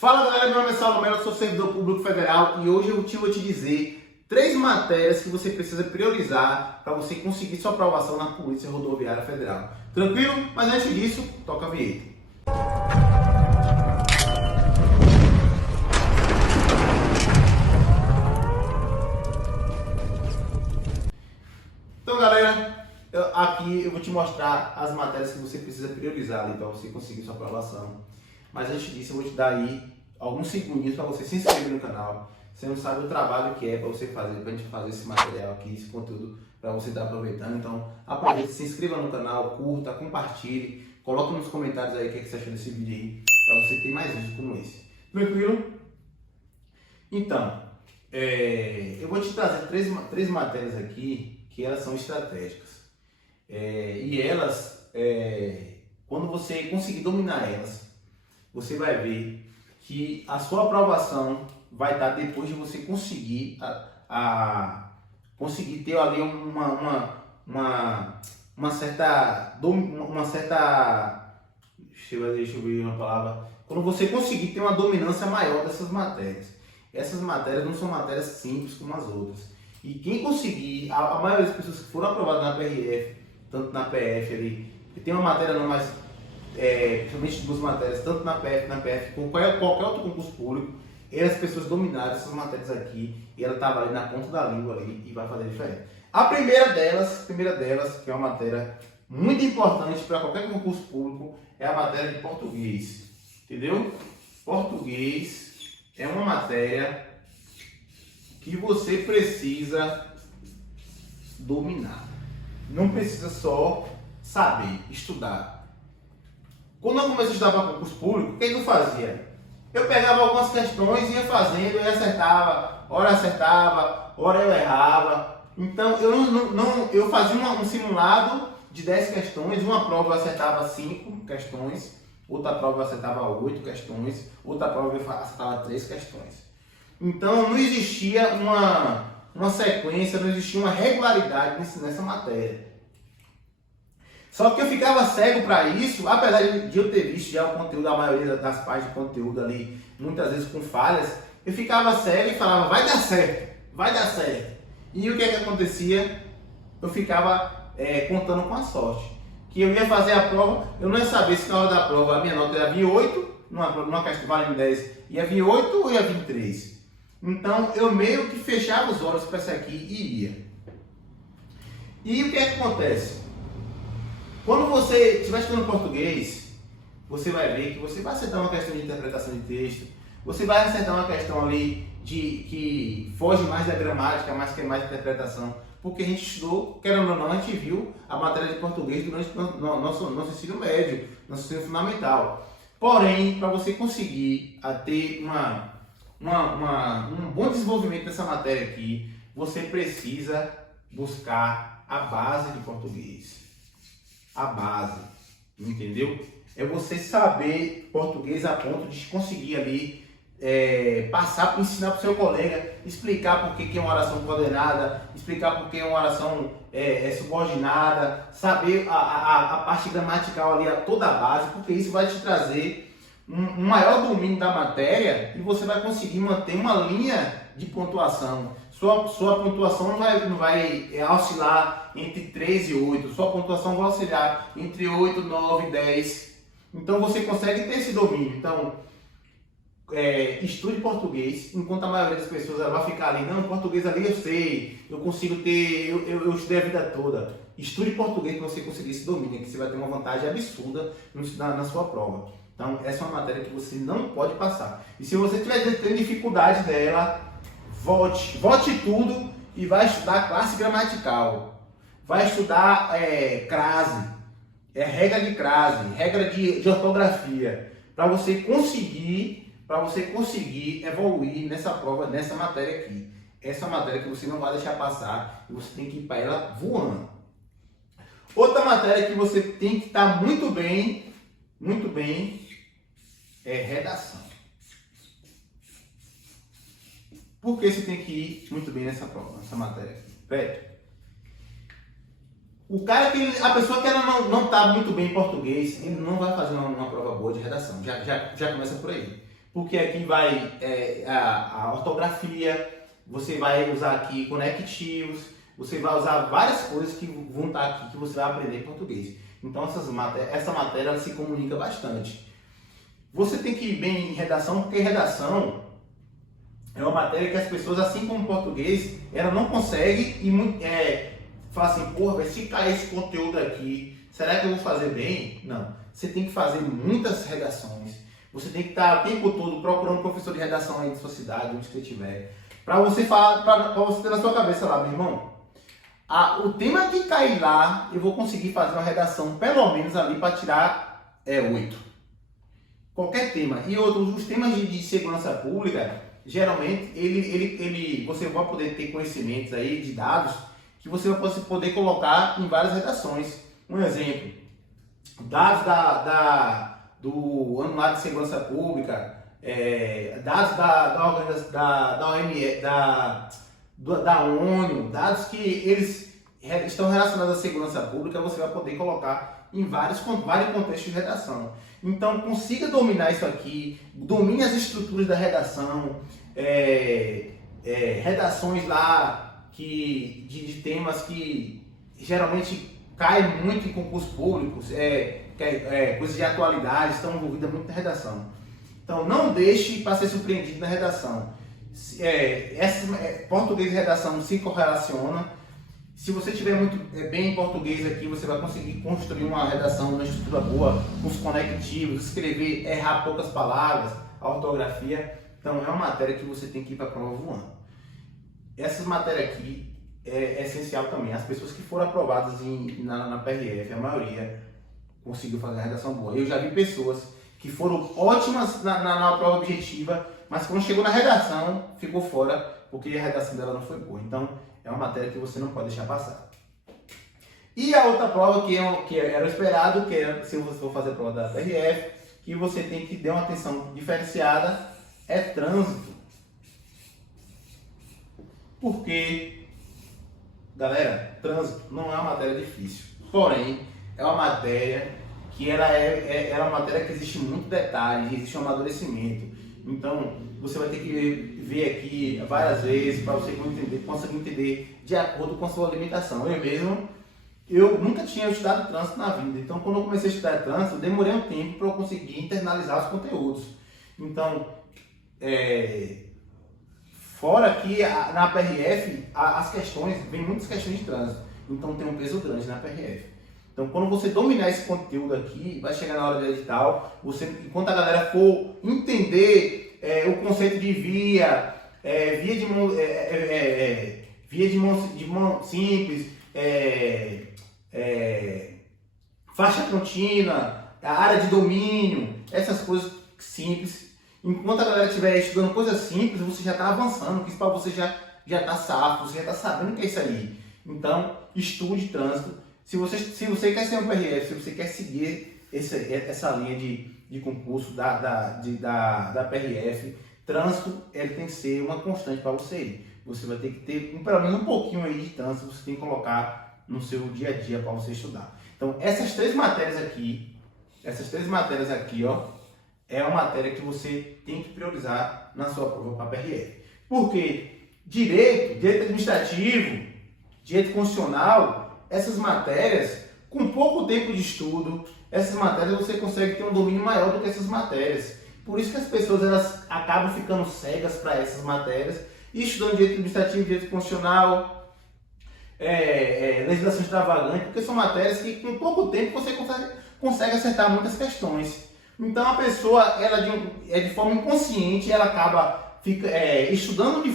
Fala galera, meu nome é Saulo Melo, eu sou servidor público federal e hoje eu vou te dizer 3 matérias que você precisa priorizar para você conseguir sua aprovação na Polícia Rodoviária Federal. Tranquilo? Mas antes disso, toca a vinheta. Então galera, aqui eu vou te mostrar as matérias que você precisa priorizar ali para você conseguir sua aprovação. Mas antes disso, eu vou te dar aí alguns segundinhos para você se inscrever no canal. Você não sabe o trabalho que é para você fazer, para a gente fazer esse material aqui, esse conteúdo, para você estar aproveitando. Então, aproveite, se inscreva no canal, curta, compartilhe, coloque nos comentários aí o que você achou desse vídeo aí, para você ter mais vídeos como esse. Tranquilo? Então, eu vou te trazer três matérias aqui que elas são estratégicas. E elas, quando você conseguir dominar elas, você vai ver que a sua aprovação vai estar depois de você conseguir conseguir ter ali uma certa deixa eu ver uma palavra, quando você conseguir ter uma dominância maior dessas matérias. Essas matérias não são matérias simples como as outras. E quem conseguir, a maioria das pessoas que foram aprovadas na PRF, tanto na PF ali, que tem uma matéria não mais, principalmente duas matérias, tanto na PF como qualquer outro concurso público, as pessoas dominaram essas matérias aqui e ela estava ali na ponta da língua ali e vai fazer diferença. A primeira delas, que é uma matéria muito importante para qualquer concurso público, é a matéria de português. Entendeu? Português é uma matéria que você precisa dominar. Não precisa só saber, estudar. Quando eu comecei a estudar para concurso público, o que eu fazia? Eu pegava algumas questões, ia fazendo, e acertava, hora eu errava. Então eu fazia um simulado de 10 questões, uma prova eu acertava 5 questões, outra prova eu acertava 8 questões, outra prova eu acertava 3 questões. Então não existia uma sequência, não existia uma regularidade nessa matéria. Só que eu ficava cego para isso, apesar de eu ter visto já o conteúdo, a maioria das páginas de conteúdo ali, muitas vezes com falhas, eu ficava cego e falava, vai dar certo, vai dar certo. E o que acontecia? Eu ficava contando com a sorte. Que eu ia fazer a prova, eu não ia saber se na hora da prova a minha nota ia vir 8, numa questão valendo 10, ia vir 8 ou ia vir 3. Então eu meio que fechava os olhos para essa aqui e ia. E o que acontece? Quando você estiver estudando português, você vai ver que você vai acertar uma questão de interpretação de texto, você vai acertar uma questão ali que foge mais da gramática, mais que mais interpretação, porque a gente estudou, querendo ou não, a gente viu a matéria de português durante nosso ensino médio, nosso ensino fundamental. Porém, para você conseguir ter um bom desenvolvimento dessa matéria aqui, você precisa buscar a base de português. A base, entendeu? É você saber português a ponto de conseguir ali passar para ensinar para o seu colega, explicar por que é uma oração coordenada, explicar por que é uma oração subordinada, saber a parte gramatical ali, toda a base, porque isso vai te trazer um maior domínio da matéria e você vai conseguir manter uma linha de pontuação. Sua pontuação não vai oscilar entre 3 e 8. Sua pontuação vai oscilar entre 8, 9 e 10. Então você consegue ter esse domínio. Então, estude português, enquanto a maioria das pessoas ela vai ficar ali, não, português ali eu sei, eu consigo ter, eu estudei a vida toda. Estude português para você conseguir esse domínio, que você vai ter uma vantagem absurda na sua prova. Então, essa é uma matéria que você não pode passar. E se você tiver tendo dificuldade dela, volte tudo e vai estudar classe gramatical, vai estudar crase, regra de crase, regra de ortografia, para você conseguir evoluir nessa prova, nessa matéria aqui. Essa é uma matéria que você não vai deixar passar e você tem que ir para ela voando. Outra matéria que você tem que estar muito bem, é redação. Por que você tem que ir muito bem nessa prova, nessa matéria aqui? A pessoa que ela não está muito bem em português, ele não vai fazer uma prova boa de redação. Já começa por aí. porque aqui vai a ortografia, você vai usar aqui conectivos, você vai usar várias coisas que vão estar aqui que você vai aprender português. Então essa matéria ela se comunica bastante. Você tem que ir bem em redação, porque redação é uma matéria que as pessoas, assim como português, ela não consegue falar assim, porra, se cair esse conteúdo aqui, será que eu vou fazer bem? Não. Você tem que fazer muitas redações. Você tem que estar o tempo todo procurando um professor de redação aí de sua cidade, onde você estiver, para você falar, para você ter na sua cabeça lá, meu irmão. O tema que cair lá, eu vou conseguir fazer uma redação, pelo menos ali, para tirar 8. Qualquer tema. E os temas de segurança pública, geralmente, você vai poder ter conhecimentos aí de dados que você vai poder colocar em várias redações. Um exemplo, dados do Anuário de Segurança Pública, dados da ONU, dados que eles estão relacionados à segurança pública, você vai poder colocar em vários contextos de redação. Então, consiga dominar isso aqui, domine as estruturas da redação, redações lá de temas que geralmente caem muito em concursos públicos, coisas de atualidade, estão envolvidas muito na redação. Então, não deixe para ser surpreendido na redação. Português e redação se correlacionam. Se você estiver muito bem em português aqui, você vai conseguir construir uma redação, uma estrutura boa, com os conectivos, escrever, errar poucas palavras, a ortografia. Então, é uma matéria que você tem que ir para a prova voando. Essas matérias aqui é essencial também. As pessoas que foram aprovadas na PRF, a maioria conseguiu fazer a redação boa. Eu já vi pessoas que foram ótimas na prova objetiva, mas quando chegou na redação, ficou fora, porque a redação dela não foi boa. Então, é uma matéria que você não pode deixar passar. E a outra prova que era o esperado, que é, se você for fazer a prova da PRF, que você tem que dar uma atenção diferenciada, é trânsito. Porque, galera, trânsito não é uma matéria difícil. Porém, é uma matéria que ela é uma matéria que existe muito detalhe, existe um amadurecimento. Então, você vai ter que ver aqui várias vezes para você conseguir entender de acordo com a sua limitação. Eu nunca tinha estudado trânsito na vida. Então, quando eu comecei a estudar trânsito, eu demorei um tempo para eu conseguir internalizar os conteúdos. Então, fora que na PRF, vem muitas questões de trânsito. Então, tem um peso grande na PRF. Então, quando você dominar esse conteúdo aqui, vai chegar na hora do edital, enquanto a galera for entender o conceito de via de mão simples, faixa contínua, a área de domínio, essas coisas simples. Enquanto a galera estiver estudando coisas simples, você já está avançando, porque isso para você já está safo, você já está sabendo o que é isso aí. Então, estude trânsito. Se você quer ser um PRF, se você quer seguir essa linha de concurso da PRF, trânsito ele tem que ser uma constante para você ir. Você vai ter que ter pelo menos um pouquinho aí de trânsito, você tem que colocar no seu dia a dia para você estudar. Então, essas três matérias aqui, ó, é uma matéria que você tem que priorizar na sua prova para a PRF. Porque direito administrativo, direito constitucional, essas matérias, com pouco tempo de estudo, essas matérias você consegue ter um domínio maior do que essas matérias. Por isso que as pessoas elas acabam ficando cegas para essas matérias e estudando direito administrativo, direito constitucional, legislação extravagante, porque são matérias que com pouco tempo você consegue acertar muitas questões. Então a pessoa, de forma inconsciente, ela acaba estudando de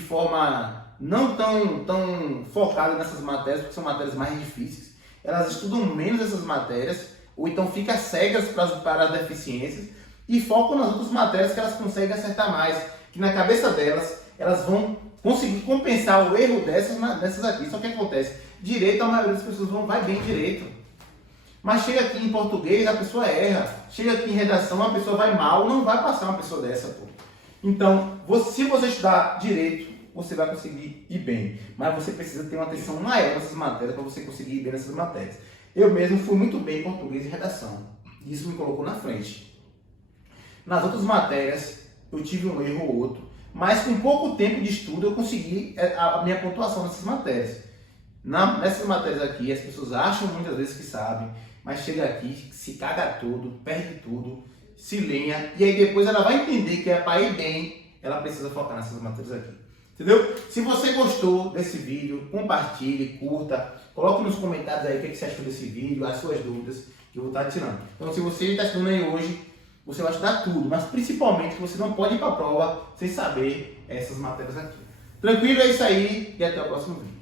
forma não tão focada nessas matérias, porque são matérias mais difíceis. Elas estudam menos essas matérias, ou então ficam cegas para as deficiências e focam nas outras matérias que elas conseguem acertar mais, que na cabeça delas, elas vão conseguir compensar o erro dessas aqui. Só que acontece, direito, a maioria das pessoas vai bem direito. Mas chega aqui em português, a pessoa erra. Chega aqui em redação, a pessoa vai mal, não vai passar uma pessoa dessa, pô. Então, se você estudar direito, você vai conseguir ir bem. Mas você precisa ter uma atenção maior nessas matérias para você conseguir ir bem nessas matérias. Eu mesmo fui muito bem em português e redação. Isso me colocou na frente. Nas outras matérias eu tive um erro ou outro, mas com pouco tempo de estudo eu consegui a minha pontuação nessas matérias. Nessas matérias aqui as pessoas acham muitas vezes que sabem, mas chega aqui, se caga tudo, perde tudo, se lenha, e aí depois ela vai entender que é para ir bem, ela precisa focar nessas matérias aqui. Entendeu? Se você gostou desse vídeo, compartilhe, curta, coloque nos comentários aí o que você achou desse vídeo, as suas dúvidas, que eu vou estar tirando. Então, se você está estudando aí hoje, você vai estudar tudo, mas principalmente você não pode ir para a prova sem saber essas matérias aqui. Tranquilo? É isso aí e até o próximo vídeo.